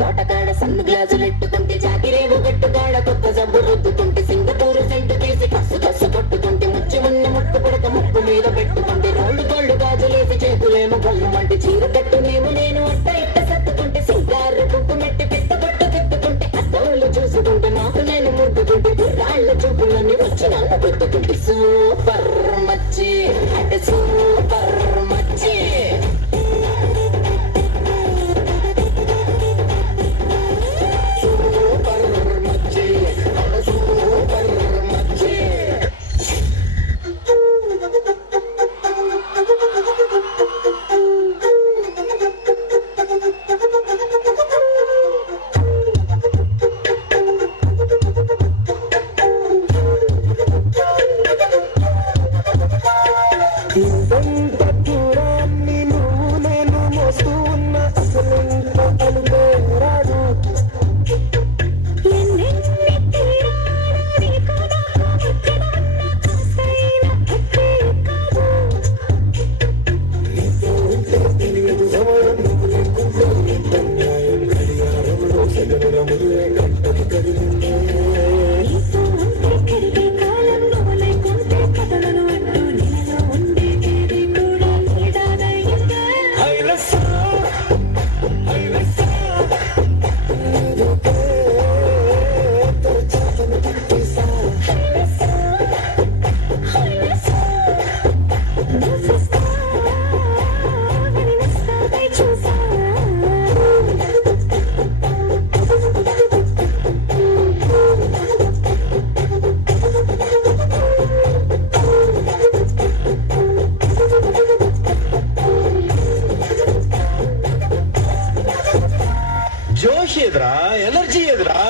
తోటకాడ సన్ను గ్లాసులెట్టుకుంటే జాగిరేవు గట్టుకాడ కొత్త జబ్బు రుద్దుకుంటే Singapore scent తీసి కస్సు కస్సు కొట్టుకుంటే ముచ్చుమున్న ముక్కు పుడక ముక్కు మీద పెట్టుకుంటే రోళ్ళు గోళ్ళు గాజులేసి చేతులేమో గల్లుమంటే చీర కట్టునేమో నేను అట్ట ఇట్ట సత్తుకుంటే సింగారు కుంకుమెట్టి పెట్ట పట్టు తిప్పుకుంటే అద్దోళ్ళు చూసుకుంటే నాకు నేను ముద్దుకుంటే రాళ్ల చూపులన్నీ వచ్చి నన్ను పెట్టుకుంటే సూపర్ మచ్చి అంటే సూపర్ మచ్చి ఇంత దూరాన్ని నువ్వు నేను మోస్తూ ఉన్న అసలెంత అలుపే రాదు తెలియదు సమయం నువ్వు లేకుండా అన్యాయం గడియారంలో సగరములు గంటలు కదిలిందే జోష్ ఎదురా, ఎనర్జీ ఎదురా.